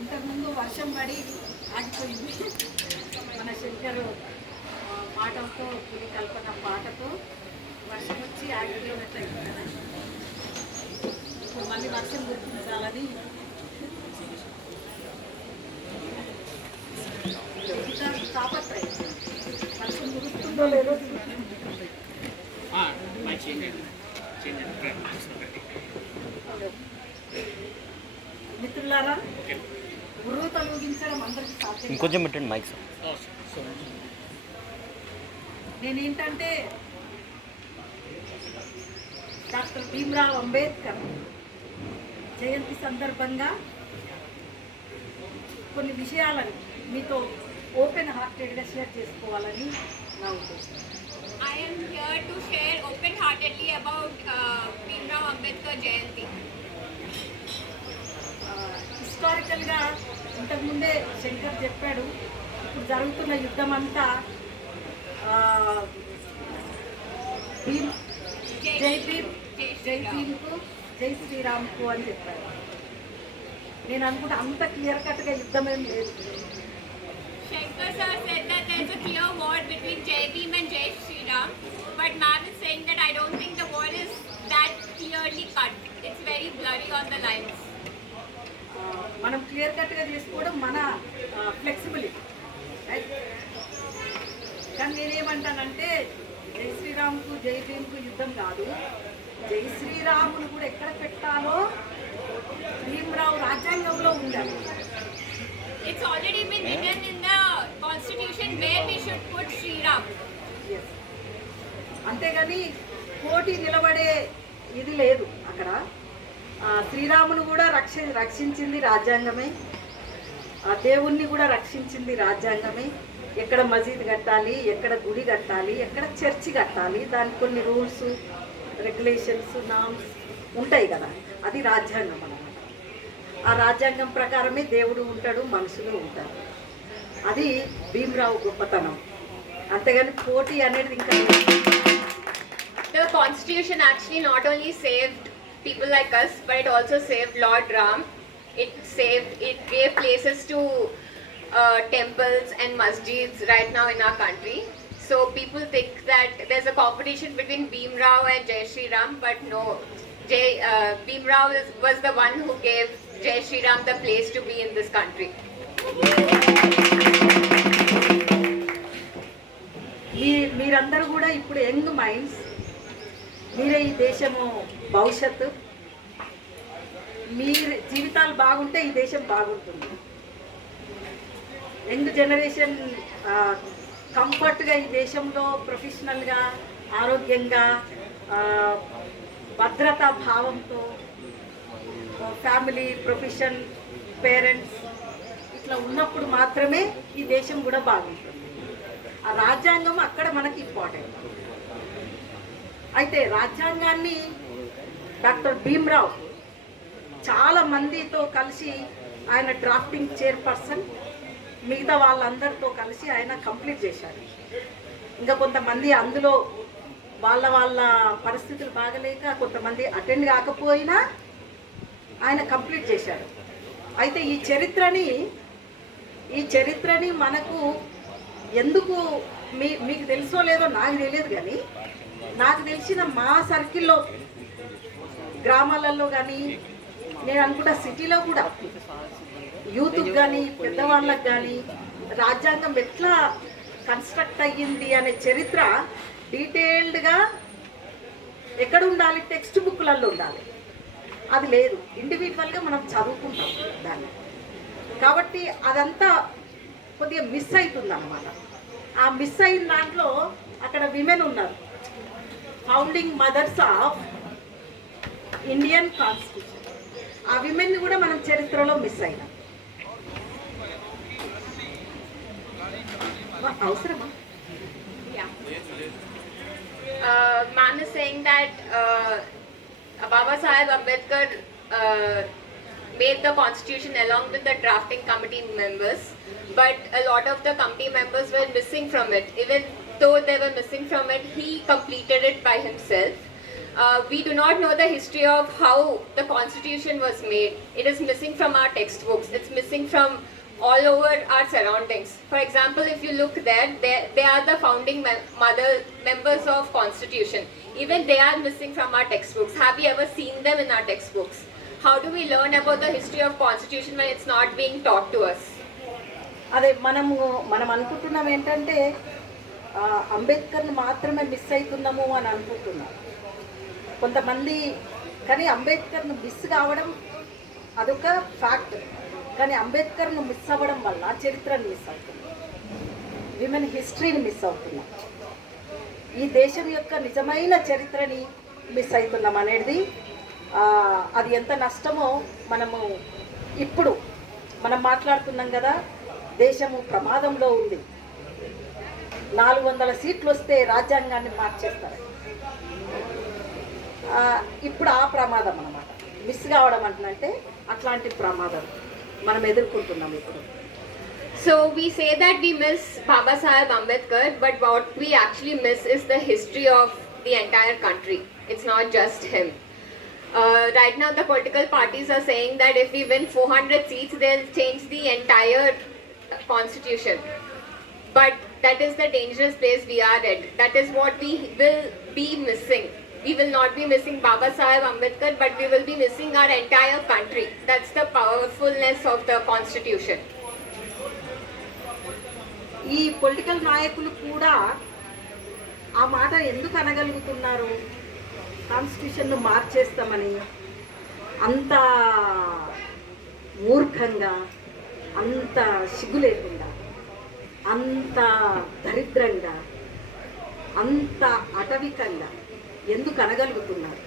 ఇంతకుముందు వర్షం పడి ఆగిపోయింది. మన శంకర్ పాటలతో పులి కల్పన పాటతో వర్షం వచ్చి ఆగిపోయినట్లయింది కదా. ఇప్పుడు మళ్ళీ వర్షం గుర్తించాలని ఇంకా తాపత్రయం. వర్షం గుర్తుందో లేదో మిత్రులారా, గురువు తొలగించడం అందరికీ సాధ్యం. ఇంకొంచెం పెట్టండి మైక్. నేనేంటంటే డాక్టర్ భీమ్రావ్ అంబేద్కర్ జయంతి సందర్భంగా కొన్ని విషయాలను మీతో ఓపెన్ హార్టెడ్గా షేర్ చేసుకోవాలని నా ఉద్దేశం. I am here to share open-heartedly about Bhimrao Ambedkar Jayanti. హిస్టారికల్గా ఇంతకుముందే శంకర్ చెప్పాడు, ఇప్పుడు జరుగుతున్న యుద్ధం అంతా జై భీమ్, జై భీమ్కు, జై శ్రీరామ్కు అని చెప్పాడు. నేను అనుకుంటే అంత క్లియర్ కట్గా యుద్ధం ఏం లేదు. Shankar sir said that there is a clear war between Jai Bhim and Jai Shri Ram, but ma'am is saying that I don't think the war is that clearly cut. It's very blurry on the lines. మనం clear కట్గా చేసుకోవడం మన flexibility, right? కానీ నేనేమంటానంటే జై శ్రీరామ్కు జై భీమ్కు యుద్ధం కాదు, జై శ్రీరామును కూడా ఎక్కడ పెట్టాలో భీమ్రావు రాజ్యాంగంలో ఉండాలి. It's already been written in the constitution where we should put Shri Ram. Yes. అంతేగాని పోటీ నిలబడే ఇది లేదు అక్కడ. శ్రీరామును కూడా రక్షించింది రాజ్యాంగమే, దేవుణ్ణి కూడా రక్షించింది రాజ్యాంగమే. ఎక్కడ మసీద్ కట్టాలి, ఎక్కడ గుడి కట్టాలి, ఎక్కడ చర్చి కట్టాలి, దానికి కొన్ని రూల్స్, రెగ్యులేషన్స్, నామ్స్ ఉంటాయి కదా. అది రాజ్యాంగం అన్నమాట. ఆ రాజ్యాంగం ప్రకారమే దేవుడు ఉంటాడు, మనుషులు ఉంటారు. అది భీమ్రావు గొప్పతనం. అంతేగాని పోటీ అనేది ఇంకా. The constitution actually not only saved people like us, but it also saved Lord Ram. It gave places to temples and masjids right now in our country. So people think that there's a competition between Bhimrao and Jai Shri Ram, but no. Bhimrao was the one who gave Jai Shri Ram the place to be in this country. మీరందరూ కూడా ఇప్పుడు young minds, మీరే ఈ దేశము భవిష్యత్తు. మీరు జీవితాలు బాగుంటే ఈ దేశం బాగుంటుంది. యంగ్ జనరేషన్ కంఫర్ట్గా ఈ దేశంలో ప్రొఫెషనల్గా, ఆరోగ్యంగా, భద్రతా భావంతో, ఫ్యామిలీ, ప్రొఫెషన్, పేరెంట్స్ ఇట్లా ఉన్నప్పుడు మాత్రమే ఈ దేశం కూడా బాగుంటుంది. ఆ రాజ్యాంగం అక్కడ మనకి ఇంపార్టెంట్. అయితే రాజ్యాంగాన్ని డాక్టర్ భీమ్రావ్ చాలా మందితో కలిసి ఆయన డ్రాఫ్టింగ్ చైర్పర్సన్, మిగతా వాళ్ళందరితో కలిసి ఆయన కంప్లీట్ చేశారు. ఇంకా కొంతమంది అందులో వాళ్ళ పరిస్థితులు బాగలేక కొంతమంది అటెండ్ కాకపోయినా ఆయన కంప్లీట్ చేశాడు. అయితే ఈ చరిత్రని మనకు ఎందుకు మీకు తెలుసో లేదో నాకు తెలియదు, కానీ నాకు తెలిసిన మా సర్కిల్లో, గ్రామాలలో కానీ, నేను అనుకుంటా సిటీలో కూడా యూత్కి కానీ పెద్దవాళ్ళకి కానీ రాజ్యాంగం ఎట్లా కన్స్ట్రక్ట్ అయ్యింది అనే చరిత్ర డీటెయిల్డ్గా ఎక్కడ ఉండాలి, టెక్స్ట్ బుక్లలో ఉండాలి. అది లేదు, ఇండివిజువల్గా మనం చదువుకుంటాం దాన్ని. కాబట్టి అదంతా కొద్దిగా మిస్ అవుతుంది అన్నమాట. ఆ మిస్ అయిన దాంట్లో అక్కడ విమెన్ ఉన్నారు, founding mothers of Indian constitution. ఆ విమెన్ని కూడా మనం చరిత్రలో మిస్ అయినాం. అవసరమా? Ma'am is saying that Baba Saheb Ambedkar made the constitution along with the drafting committee members, but a lot of the committee members were missing from it. Even though they were missing from it, he completed it by himself. We do not know the history of how the constitution was made. It is missing from our textbooks. It's missing from all over our surroundings. For example, if you look there, they are the founding members of Constitution. Even they are missing from our textbooks. Have you ever seen them in our textbooks? How do we learn about the history of Constitution when it's not being taught to us? అదే మనం అనుకుంటున్నాం ఏంటంటే అంబేద్కర్ని మాత్రమే miss అవుతున్నాము అని అనుకుంటున్నాం కొంతమంది. కానీ అంబేద్కర్ను మిస్ కావడం అదొక ఫ్యాక్ట్. కానీ అంబేద్కర్ను మిస్ అవ్వడం వల్ల చరిత్రను మిస్ అవుతున్నాం, విమెన్ హిస్టరీని మిస్ అవుతున్నాం, ఈ దేశం యొక్క నిజమైన చరిత్రని మిస్ అవుతున్నాం అనేది అది ఎంత నష్టమో ఇప్పుడు మనం మాట్లాడుతున్నాం కదా. దేశము ప్రమాదంలో ఉంది, 400 సీట్లు వస్తే రాజ్యాంగాన్ని మార్చేస్తారు. ఇప్పుడు ఆ ప్రమాదం అన్నమాట మిస్ కావడం అంటే అట్లాంటి ప్రమాదం మనం ఎదుర్కొంటున్నాం ఇప్పుడు. So we say that we miss Baba Saheb Ambedkar, but what we actually miss is the history of the entire country. It's not just him. Right now the political parties are saying that if we win 400 seats, they'll change the entire constitution. But that is the dangerous place we are at. That is what we will be missing. We will not be missing Baba Saheb Ambedkar, but we will be missing our entire country. That's the powerfulness of the constitution. ఈ political నాయకులు కూడా ఆ మాట ఎందుకు అనగలుగుతున్నారు? కాన్స్టిట్యూషన్ను మార్చేస్తామని అంత మూర్ఖంగా, అంత సిగ్గు లేకుండా, అంత దరిద్రంగా, అంత అటవికంగా ఎందుకు అనగలుగుతున్నారు?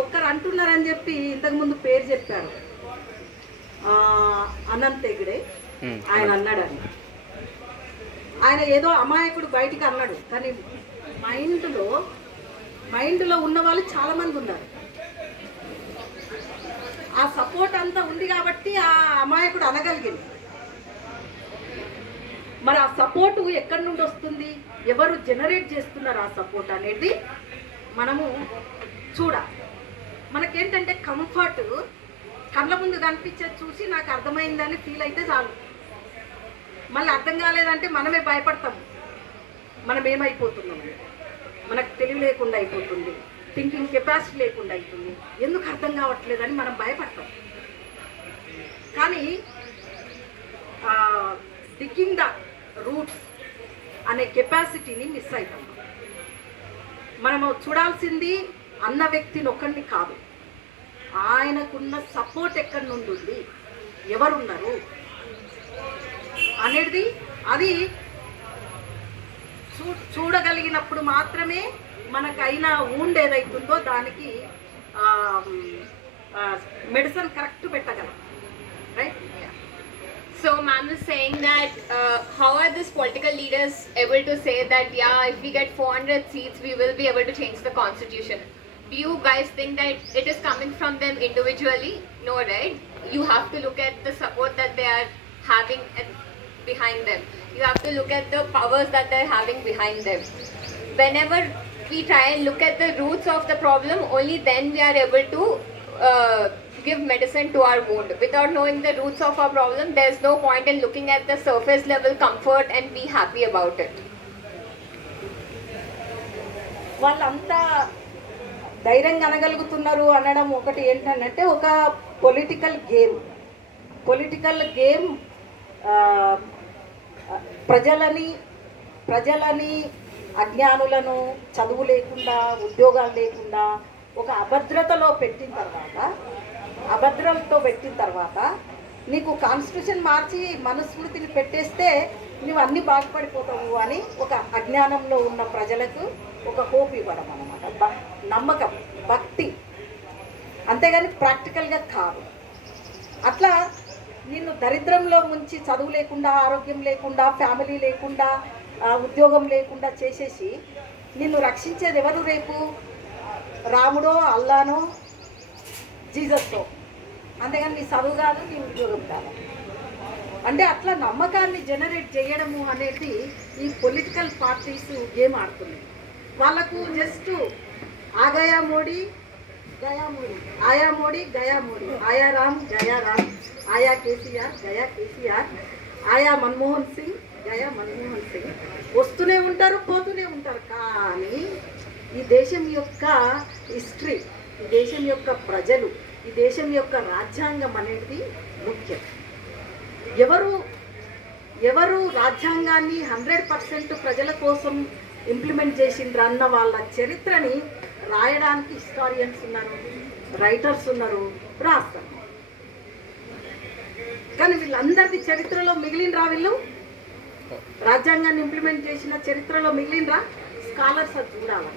ఒక్కరు అంటున్నారని చెప్పి ఇంతకుముందు పేరు చెప్పారు, అనంత్ హెగ్డే. ఆయన అన్నాడని, ఆయన ఏదో అమాయకుడు బయటికి అన్నాడు, కానీ మైండ్లో ఉన్న వాళ్ళు చాలామంది ఉన్నారు. ఆ సపోర్ట్ అంతా ఉంది కాబట్టి ఆ అమాయకుడు అనగలిగింది. మరి ఆ సపోర్టు ఎక్కడి నుండి వస్తుంది, ఎవరు జనరేట్ చేస్తున్నారు ఆ సపోర్ట్ అనేది మనము చూడాలి. మనకేంటంటే కంఫర్ట్, కళ్ళ ముందు కనిపించేది చూసి నాకు అర్థమైందని ఫీల్ అయితే చాలు. మళ్ళీ అర్థం కాలేదంటే మనమే భయపడతాము. మనం ఏమైపోతున్నాము, మనకు తెలివి లేకుండా అయిపోతుంది, థింకింగ్ కెపాసిటీ లేకుండా అవుతుంది, ఎందుకు అర్థం కావట్లేదని మనం భయపడతాం. కానీ డిగ్గింగ్ ద రూట్స్ అనే కెపాసిటీని మిస్ అవుతాం. మనము చూడాల్సింది అన్న వ్యక్తిని ఒక్కడిని కాదు, ఆయనకున్న సపోర్ట్ ఎక్కడి నుండి ఉంది, ఎవరున్నారు అనేది అది చూడగలిగినప్పుడు మాత్రమే మనకైన ఊండ్ ఏదైతుందో దానికి మెడిసిన్ కరెక్ట్ పెట్టగలం, right? So ma'am is saying that how are these political leaders able to say that if we get 400 seats we will be able to change the constitution? Do you guys think that it is coming from them individually? No, right? You have to look at the support that they are having behind them. You have to look at the powers that they're having behind them. Whenever we try and look at the roots of the problem, only then we are able to give medicine to our wound. Without knowing the roots of our problem, there's no point in looking at the surface level comfort and be happy about it. వాళ్ళంతా ధైర్యంగా అనగలుగుతున్నారు అనడం ఒకటి ఏంటంటే ఒక political game ప్రజలని అజ్ఞానులను, చదువు లేకుండా, ఉద్యోగాలు లేకుండా ఒక అభద్రతతో పెట్టిన తర్వాత నీకు కాన్స్టిట్యూషన్ మార్చి మనుస్మృతిని పెట్టేస్తే నువ్వు అన్నీ బాగుపడిపోతావు అని ఒక అజ్ఞానంలో ఉన్న ప్రజలకు ఒక హోప్ ఇవ్వడం అన్నమాట, నమ్మకం, భక్తి, అంతేగాని ప్రాక్టికల్గా కాదు. అట్లా నిన్ను దరిద్రంలో ముంచి చదువు లేకుండా, ఆరోగ్యం లేకుండా, ఫ్యామిలీ లేకుండా, ఉద్యోగం లేకుండా చేసేసి నిన్ను రక్షించేది ఎవరు రేపు? రాముడో, అల్లానో, జీసస్తో. అంతేగాని నీ చదువు కాదు, నీ ఉద్యోగం కాదు. అంటే అట్లా నమ్మకాన్ని జనరేట్ చేయడము అనేది ఈ పొలిటికల్ పార్టీస్ గేమ్ ఆడుతున్నాయి. వాళ్ళకు జస్ట్ ఆగయా మోడీ, గయా మోడీ, ఆయా మోడీ, గయా మోడీ, ఆయా రామ్, గయా రామ్, ఆయా కేసీఆర్, గయా కేసీఆర్, ఆయా మన్మోహన్ సింగ్, గయా మన్మోహన్ సింగ్ వస్తూనే ఉంటారు, పోతూనే ఉంటారు. కానీ ఈ దేశం యొక్క హిస్టరీ, ఈ దేశం యొక్క ప్రజలు, ఈ దేశం యొక్క రాజ్యాంగం అనేది ముఖ్యం. ఎవరు రాజ్యాంగాన్ని 100% ప్రజల కోసం ఇంప్లిమెంట్ చేసిండ్రు అన్న వాళ్ళ చరిత్రని రాయడానికి హిస్టారియన్స్ ఉన్నారు, రైటర్స్ ఉన్నారు, రాస్తారు. కానీ వీళ్ళందరిది చరిత్రలో మిగిలినరా? వీళ్ళు రాజ్యాంగాన్ని ఇంప్లిమెంట్ చేసిన చరిత్రలో మిగిలినరా? స్కాలర్స్ అది చూడాలి.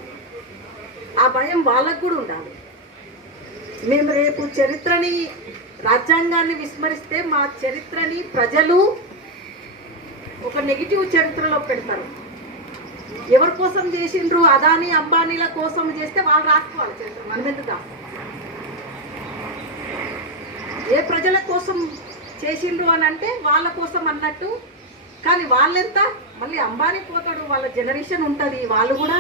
ఆ భయం వాళ్ళకు కూడా ఉండాలి. మేము రేపు చరిత్రని, రాజ్యాంగాన్ని విస్మరిస్తే మా చరిత్రని ప్రజలు ఒక నెగిటివ్ చరిత్రలో పెడతారు. ఎవరి కోసం చేసిండ్రు? అదానీ అంబానీల కోసం చేస్తే వాళ్ళు రాసుకోవాలి చరిత్ర, మనం ఎందుకు రాస్తాం? ఏ ప్రజల కోసం చేసిండ్రు అని అంటే వాళ్ళ కోసం అన్నట్టు. కానీ వాళ్ళెంత, మళ్ళీ అంబానీ పోతాడు, వాళ్ళ జనరేషన్ ఉంటుంది. వాళ్ళు కూడా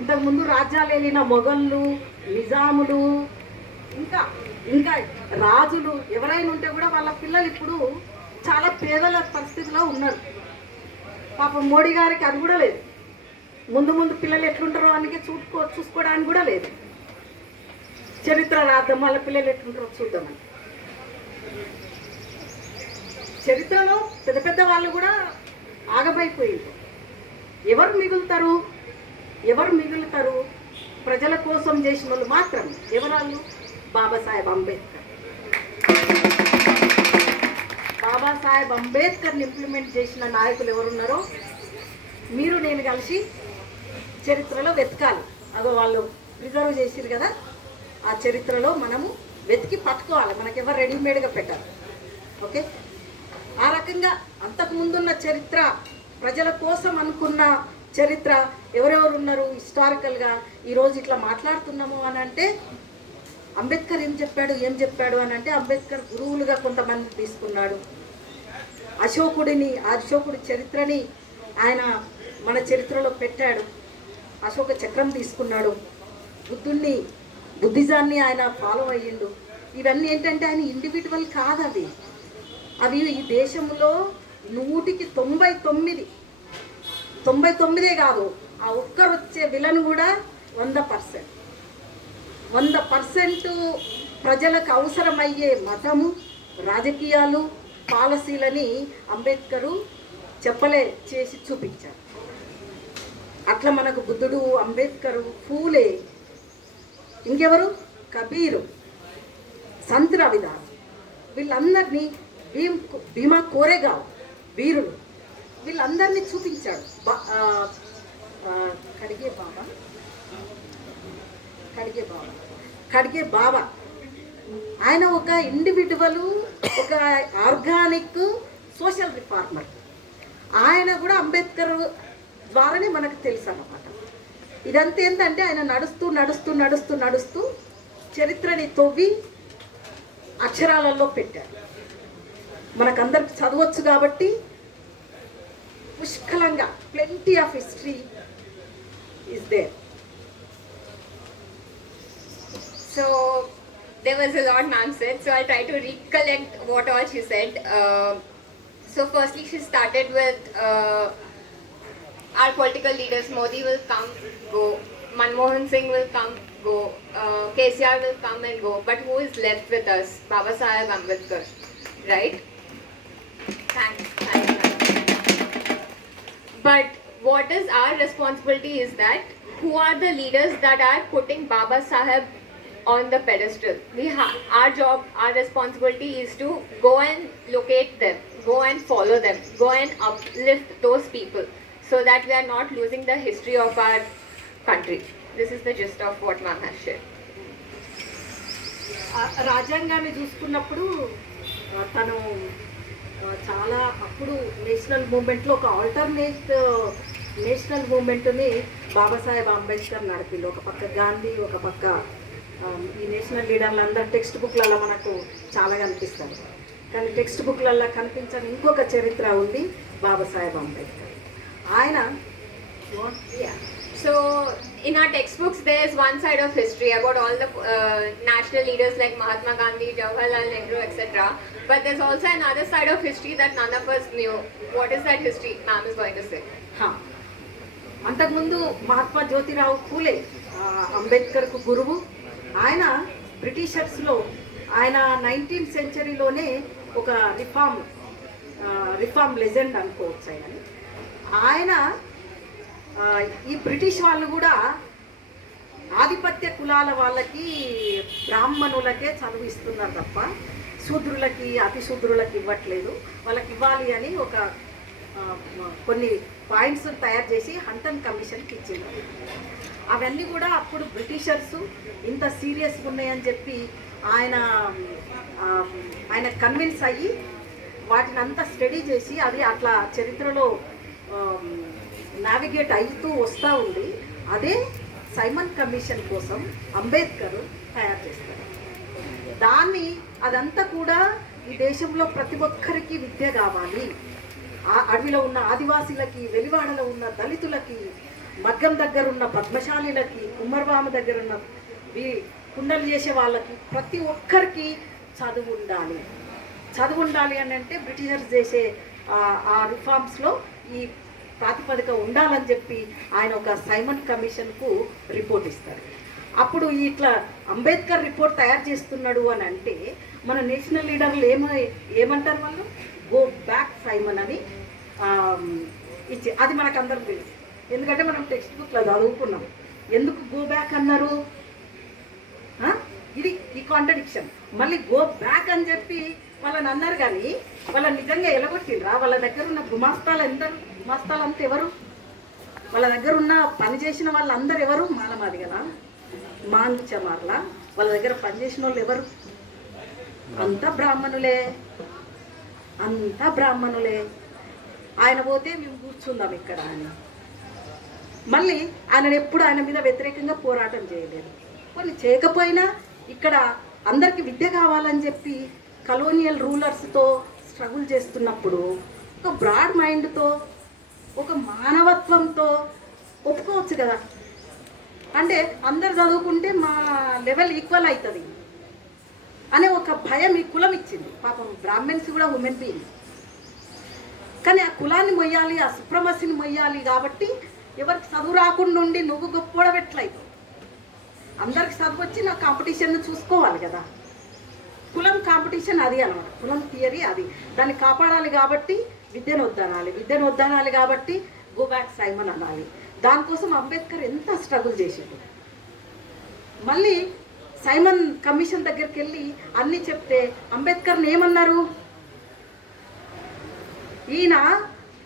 ఇంతకుముందు రాజ్యాలు వెళ్ళిన మొఘళ్ళు, నిజాములు, ఇంకా ఇంకా రాజులు ఎవరైనా ఉంటే కూడా వాళ్ళ పిల్లలు ఇప్పుడు చాలా పేదల పరిస్థితిలో ఉన్నారు. పాపం మోడీ గారికి అది కూడా లేదు. ముందు ముందు పిల్లలు ఎట్లుంటారో అందుకే చూసుకోవడానికి కూడా లేదు. చరిత్ర రాద్దాం, వాళ్ళ పిల్లలు ఎట్లుంటారో చూద్దామని. చరిత్రలో పెద్ద పెద్ద వాళ్ళు కూడా ఆగమైపోయింది. ఎవరు మిగులుతారు? ప్రజల కోసం చేసిన వాళ్ళు మాత్రం. ఎవరాళ్ళు? బాబాసాహెబ్ అంబేద్కర్. బాబాసాహెబ్ అంబేద్కర్ని ఇంప్లిమెంట్ చేసిన నాయకులు ఎవరున్నారో మీరు నేను కలిసి చరిత్రలో వెతకాలి. అదో వాళ్ళు ప్రిజర్వ్ చేసిరు కదా, ఆ చరిత్రలో మనము వెతికి పట్టుకోవాలి. మనకెవరు రెడీమేడ్గా పెట్టాలి. ఓకే, ఆ రకంగా అంతకుముందున్న చరిత్ర, ప్రజల కోసం అనుకున్న చరిత్ర ఎవరెవరు ఉన్నారు హిస్టారికల్గా ఈరోజు ఇట్లా మాట్లాడుతున్నాము అని అంటే అంబేద్కర్ ఏం చెప్పాడు అని అంటే అంబేద్కర్ గురువులుగా కొంతమంది తీసుకున్నాడు. అశోకుడి చరిత్రని ఆయన మన చరిత్రలో పెట్టాడు. అశోక చక్రం తీసుకున్నాడు. బుద్ధిజాన్ని ఆయన ఫాలో అయ్యిండు. ఇవన్నీ ఏంటంటే ఆయన ఇండివిజువల్ కాదు, అవి ఈ దేశంలో 100కి 99 కాదు, ఆ ఒక్కరు వచ్చే విలన్ కూడా 100% ప్రజలకు అవసరమయ్యే మతము, రాజకీయాలు, పాలసీలని అంబేద్కరు చేసి చూపించారు. అట్లా మనకు బుద్ధుడు, అంబేద్కరు, ఫూలే, ఇంకెవరు, కబీరు, సంత్ రవిదాస్, వీళ్ళందరినీ, భీమా కోరేగావ్ వీరులు, వీళ్ళందరినీ చూపించాడు. ఖడ్గే బాబా ఆయన ఒక ఇండివిజువల్, ఒక ఆర్గానిక్ సోషల్ రిఫార్మర్. ఆయన కూడా అంబేద్కర్ ద్వారానే మనకు తెలుసు అన్నమాట. ఇదంతా ఏంటంటే ఆయన నడుస్తూ చరిత్రని తవ్వి అక్షరాలలో పెట్టారు. మనకందరికి చదవచ్చు కాబట్టి పుష్కలంగా plenty of history is there. So there was a lot ma'am said, so I'll try to recollect what all she said. So firstly she started with our political leaders. Modi will come, go. Manmohan Singh will come, go. KCR will come and go. But who is left with us? Babasaheb Ambedkar, right? Thanks. But what is our responsibility is that who are the leaders that are putting Babasaheb on the pedestal? Our job, our responsibility is to go and locate them, go and follow them, go and uplift those people so that we are not losing the history of our country. This is the gist of what ma'am has shared. రాజ్యాంగాన్ని చూసుకున్నప్పుడు తను చాలా అప్పుడు national మూమెంట్లో ఒక alternate national మూమెంట్ని Babasaheb Ambedkar నడిపిండు. ఒక పక్క గాంధీ, ఒక పక్క ఈ నేషనల్ లీడర్లు అందరు టెక్స్ట్ బుక్లలో మనకు చాలా కనిపిస్తారు. కానీ టెక్స్ట్ బుక్లలో కనిపించని ఇంకొక చరిత్ర ఉంది బాబాసాహెబ్ అంబేద్కర్. ఆయన So in our textbooks there's one side of history about all the national leaders like Mahatma Gandhi, Jawaharlal Nehru, etc. But there's also another side of history that none of us knew. What is that history ma'am is going to say? అంతకుముందు మహాత్మా జ్యోతిరావు పూలే అంబేద్కర్కు గురువు. ఆయన బ్రిటిషర్స్లో ఆయన 19th సెంచరీలోనే ఒక reform legend అనుకోవచ్చు. ఆయన ఈ British వాళ్ళు కూడా ఆధిపత్య కులాల వాళ్ళకి బ్రాహ్మణులకే చదువు ఇస్తున్నారు తప్ప శూద్రులకి అతి శూద్రులకి ఇవ్వట్లేదు. వాళ్ళకి ఇవ్వాలి అని ఒక కొన్ని పాయింట్స్ తయారు చేసి హంటన్ కమిషన్కి ఇచ్చింది. అవన్నీ కూడా అప్పుడు బ్రిటిషర్స్ ఇంత సీరియస్గా ఉన్నాయని చెప్పి ఆయన కన్విన్స్ అయ్యి వాటిని అంతా స్టడీ చేసి అది అట్లా చరిత్రలో నావిగేట్ అవుతూ వస్తూ ఉంది. అదే సైమన్ కమిషన్ కోసం అంబేద్కర్ తయారు చేస్తారు. అదంతా కూడా ఈ దేశంలో ప్రతి ఒక్కరికి విద్య కావాలి, అడవిలో ఉన్న ఆదివాసీలకి, వెలివాడలో ఉన్న దళితులకి, మగ్గం దగ్గర ఉన్న పద్మశాలిలకి, కుమ్మరవామ దగ్గర ఉన్న కుండలు చేసే వాళ్ళకి ప్రతి ఒక్కరికి చదువు ఉండాలి అని అంటే బ్రిటిషర్స్ చేసే ఆ రిఫార్మ్స్లో ఈ ప్రాతిపదిక ఉండాలని చెప్పి ఆయన ఒక సైమన్ కమిషన్కు రిపోర్ట్ ఇస్తారు. అప్పుడు ఇట్లా అంబేద్కర్ రిపోర్ట్ తయారు చేస్తున్నాడు అని అంటే మన నేషనల్ లీడర్లు ఏమంటారు వాళ్ళు, గో బ్యాక్ సైమన్ అని ఇచ్చి, అది మనకు అందరం తెలుసు. ఎందుకంటే మనం టెక్స్ట్ బుక్లో చదువుకున్నాం. ఎందుకు గో బ్యాక్ అన్నారు? ఇది ఈ కాంట్రడిక్షన్. మళ్ళీ గో బ్యాక్ అని చెప్పి వాళ్ళని అన్నారు, కానీ వాళ్ళని నిజంగా ఎలగొట్టిండ్రా? వాళ్ళ దగ్గర ఉన్న గుమాస్తాలంతా ఎవరు? వాళ్ళ దగ్గర ఉన్న పని చేసిన వాళ్ళందరూ ఎవరు? మాలమాదిగల, మాంచమార్ల, వాళ్ళ దగ్గర పనిచేసిన వాళ్ళు ఎవరు? అంతా బ్రాహ్మణులే. ఆయన పోతే మేము కూర్చుందాం ఇక్కడ అని. మళ్ళీ ఆయన మీద వ్యతిరేకంగా పోరాటం చేయలేదు. కొన్ని చేయకపోయినా ఇక్కడ అందరికీ విద్య కావాలని చెప్పి కలోనియల్ రూలర్స్తో స్ట్రగుల్ చేస్తున్నప్పుడు ఒక బ్రాడ్ మైండ్తో, ఒక మానవత్వంతో ఒప్పుకోవచ్చు కదా. అంటే అందరు చదువుకుంటే మా లెవెల్ ఈక్వల్ అవుతుంది అనే ఒక భయం ఈ కులం ఇచ్చింది. పాపం బ్రాహ్మణ్స్ కూడా ఉమెన్ బీయింగ్స్. కానీ ఆ కులాన్ని మొయ్యాలి, ఆ సుప్రమసిని మొయ్యాలి కాబట్టి ఎవరికి చదువు రాకుండా ఉండి నువ్వు గొప్పడబెట్లయితావు. అందరికి చదువు వచ్చి నా కాంపిటీషన్ చూసుకోవాలి కదా. కులం కాంపిటీషన్ అది అన్నమాట. కులం థియరీ అది. దాన్ని కాపాడాలి కాబట్టి విద్యను వద్దనాలి కాబట్టి గో బ్యాక్ సైమన్ అనాలి. దానికోసం అంబేద్కర్ ఎంత స్ట్రగుల్ చేసిండు. మళ్ళీ సైమన్ కమిషన్ దగ్గరికి వెళ్ళి అన్నీ చెప్తే అంబేద్కర్ని ఏమన్నారు? ఈయన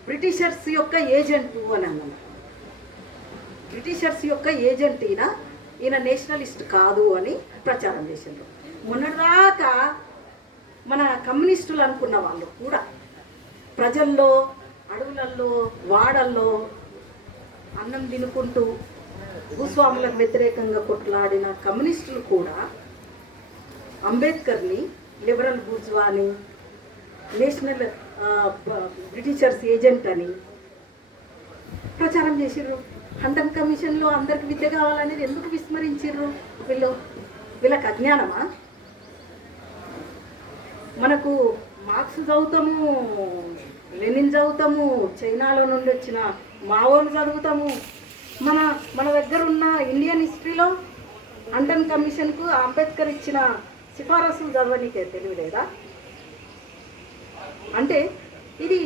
బ్రిటిషర్స్ యొక్క ఏజెంటు అని అన్నారు. బ్రిటిషర్స్ యొక్క ఏజెంట్ ఈయన నేషనలిస్ట్ కాదు అని ప్రచారం చేసిండ్రు. మొన్నటిదాకా మన కమ్యూనిస్టులు అనుకున్న వాళ్ళు కూడా ప్రజల్లో, అడవులలో, వాడల్లో అన్నం తినుకుంటూ భూస్వాములకు వ్యతిరేకంగా కొట్లాడిన కమ్యూనిస్టులు కూడా అంబేద్కర్ని లిబరల్ బూర్జువా అని, నేషనల్ బ్రిటిషర్స్ ఏజెంట్ అని ప్రచారం చేసిర్రు. హంటన్ కమిషన్లో అందరికి విద్య కావాలనేది ఎందుకు విస్మరించిర్రు? వీళ్ళకి అజ్ఞానమా? మనకు మార్క్స్ చదువుతాము, లెనిన్ చదువుతాము, చైనాలో నుండి వచ్చిన మావోలు చదువుతాము. మన దగ్గర ఉన్న ఇండియన్ హిస్టరీలో హంటన్ కమిషన్కు అంబేద్కర్ ఇచ్చిన సిఫారసులు చదవనీకే తెలియలేదా? అంటే ఇది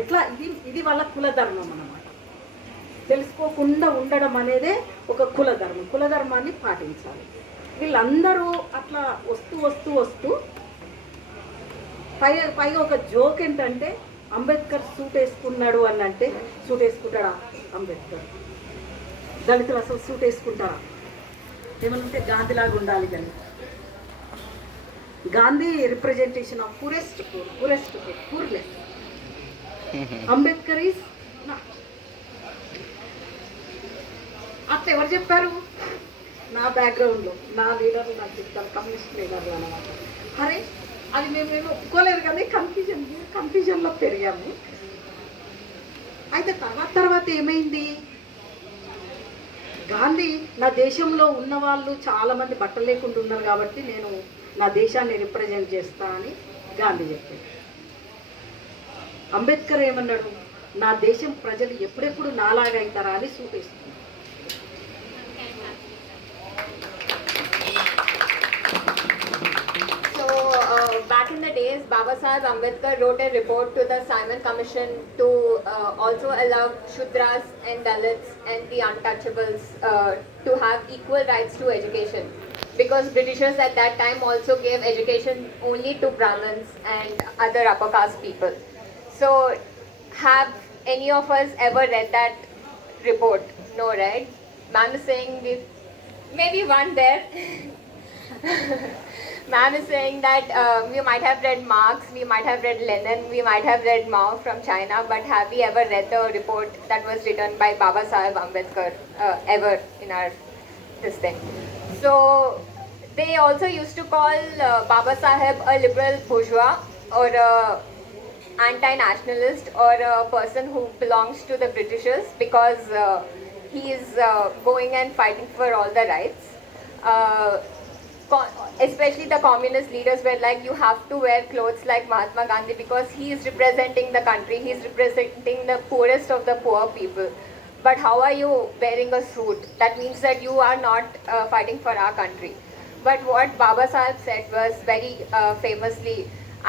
ఎట్లా, ఇది వాళ్ళ కులధర్మం అన్నమాట. తెలుసుకోకుండా ఉండడం అనేదే ఒక కులధర్మాన్ని పాటించాలి. వీళ్ళందరూ అట్లా వస్తూ పైగా ఒక జోక్ ఏంటంటే అంబేద్కర్ సూట్ వేసుకున్నాడు అని అంటే, సూట్ వేసుకుంటాడా అంబేద్కర్? దళితులు అసలు సూట్ వేసుకుంటారా? ఏమనంటే గాంధీలాగా ఉండాలి. కానీ Gandhi representation of powerless. Ambedkar is అట్లా ఎవరు చెప్పారు? నా బ్యాక్గ్రౌండ్లో నా లీడర్లు నాకు చెప్తాను, కమ్యూనిస్ట్ లీడర్లు అన్నమాట. అరే అది మేము ఒప్పుకోలేదు కానీ కన్ఫ్యూజన్లో పెరిగాము. అయితే తర్వాత ఏమైంది? గాంధీ నా దేశంలో ఉన్న వాళ్ళు చాలామంది బట్టలు లేకుండా ఉన్నారు కాబట్టి నేను నా దేశాన్ని రిప్రజెంట్ చేస్తా అని గాంధీ చెప్పాడు. అంబేద్కర్ ఏమన్నాడు, నా దేశం ప్రజలు ఎప్పుడెప్పుడు నాలాగా అవుతారా అని చూపిస్తుంది. Back in the days, Baba Saheb Ambedkar wrote a report to the Simon Commission to also allow Shudras and Dalits and the untouchables to have equal rights to education. Because Britishers at that time also gave education only to Brahmins and other upper caste people. So, have any of us ever read that report? No, right? Ma'am is saying maybe one there. Ma'am is saying that we might have read Marx, we might have read Lenin, we might have read Mao from China, but have we ever read the report that was written by Baba Saheb Ambedkar ever in our this thing? So they also used to call Baba Saheb a liberal bourgeois or a anti-nationalist or a person who belongs to the Britishers because he is going and fighting for all the rights. Especially the communist leaders were like, you have to wear clothes like Mahatma Gandhi because he is representing the country, he is representing the poorest of the poor people. But how are you wearing a suit? That means that you are not fighting for our country. But what Baba Saheb said was very famously,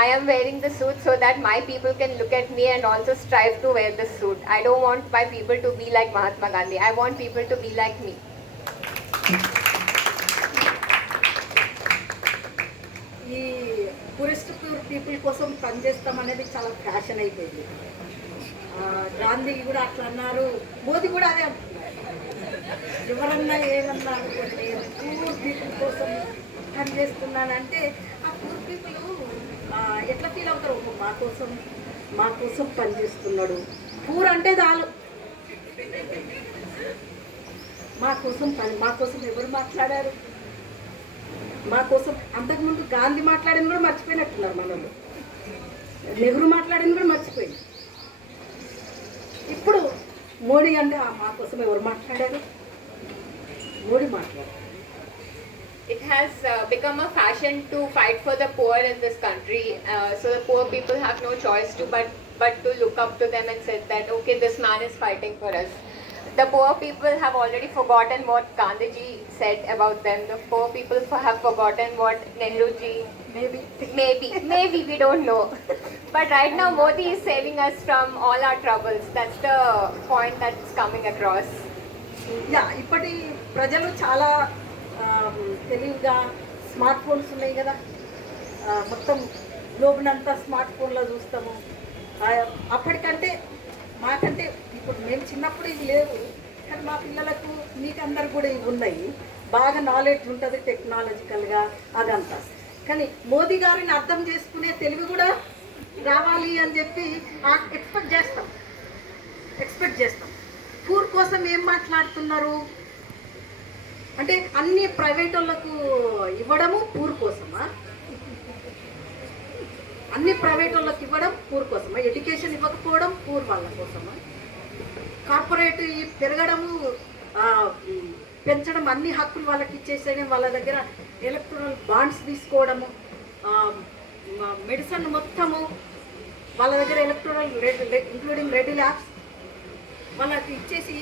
I am wearing the suit so that my people can look at me and also strive to wear the suit. I don't want my people to be like Mahatma Gandhi. I want people to be like me. ఈ poorest people కోసం పనిచేస్తాం అనేది చాలా fashion అయిపోయింది. గాంధీ కూడా అట్లా అన్నారు, మోదీ కూడా అదే అంటున్నారు. ఎవరన్నా ఏమన్నా అనుకోండి, పూర్ పీపుల్ కోసం పనిచేస్తున్నానంటే ఆ పూర్ పీపుల్ ఎట్లా ఫీల్ అవుతారు, మా కోసం పనిచేస్తున్నాడు. పూర్ అంటే చాలు, మా కోసం ఎవరు మాట్లాడారు, మా కోసం అంతకుముందు గాంధీ మాట్లాడింది కూడా మర్చిపోయినట్టున్నారు మనలో, నెహ్రూ మాట్లాడింది కూడా మర్చిపోయింది. ఇప్పుడు మోడీ అంటే మా కోసం ఎవరు మాట్లాడారు, మోడీ మాట్లాడారు. It has become a fashion to fight for the poor in this country. So the poor people have no choice but to look up to them and say that, okay, this man is fighting for us. The poor people have already forgotten what Gandhiji said about them. The poor people have forgotten what Nehruji, maybe, we don't know. But right now Modi is saving us from all our troubles. That's the point that's coming across. Yeah, ఇప్పటి ప్రజలు చాలా తెలివిగా smart phones ఉన్నాయి కదా, మొత్తం గ్లోబ్నంతా smart ఫోన్లో చూస్తాము. అప్పటికంటే మాకంటే ఇప్పుడు మేము చిన్నప్పుడు ఇవి లేవు, కానీ మా పిల్లలకు మీకందరు కూడా ఇవి ఉన్నాయి, బాగా నాలెడ్జ్ ఉంటుంది టెక్నాలజికల్గా అదంతా. కానీ మోదీ గారిని అర్థం చేసుకునే తెలివి కూడా రావాలి అని చెప్పి ఎక్స్పెక్ట్ చేస్తాం. పూర్ కోసం ఏం మాట్లాడుతున్నారు అంటే అన్ని ప్రైవేట్ వాళ్ళకు ఇవ్వడము పూర్ కోసమా, అన్ని ప్రైవేట్ వాళ్ళకి ఇవ్వడం పూర్ కోసమా, ఎడ్యుకేషన్ ఇవ్వకపోవడం పూర్ వాళ్ళ కోసమా, కార్పొరేట్ పెరగడము పెంచడం, అన్ని హక్కులు వాళ్ళకి ఇచ్చేసేయడం, వాళ్ళ దగ్గర ఎలక్ట్రల్ బాండ్స్ తీసుకోవడము, మెడిసిన్ మొత్తము వాళ్ళ దగ్గర ఎలక్ట్రల్ ఇంక్లూడింగ్ రెడీ ల్యాబ్స్ వాళ్ళకి ఇచ్చేసి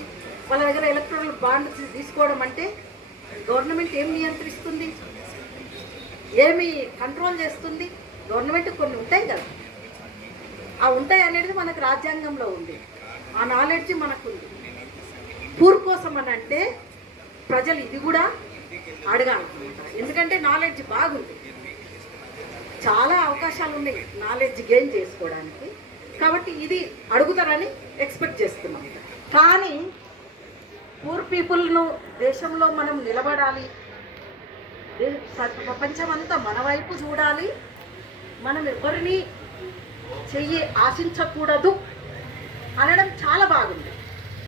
వాళ్ళ దగ్గర ఎలక్ట్రల్ బాండ్స్ తీసుకోవడం అంటే గవర్నమెంట్ ఏం నియంత్రిస్తుంది, ఏమి కంట్రోల్ చేస్తుంది? గవర్నమెంట్ కొన్ని ఉంటాయి కదా, ఆ ఉంటాయి అనేది మనకు రాజ్యాంగంలో ఉంది, ఆ నాలెడ్జ్ మనకుంది. పూర్ కోసం అని అంటే ప్రజలు ఇది కూడా అడగాలనుకుంటారు, ఎందుకంటే నాలెడ్జ్ బాగుంది, చాలా అవకాశాలు ఉన్నాయి నాలెడ్జ్ గెయిన్ చేసుకోవడానికి, కాబట్టి ఇది అడుగుతారని ఎక్స్పెక్ట్ చేస్తున్నాం. కానీ పూర్ పీపుల్ను దేశంలో మనం నిలబడాలి, ప్రపంచమంతా మన వైపు చూడాలి, మనం ఎవరిని చెయ్యి ఆశించకూడదు అనడం చాలా బాగుంది.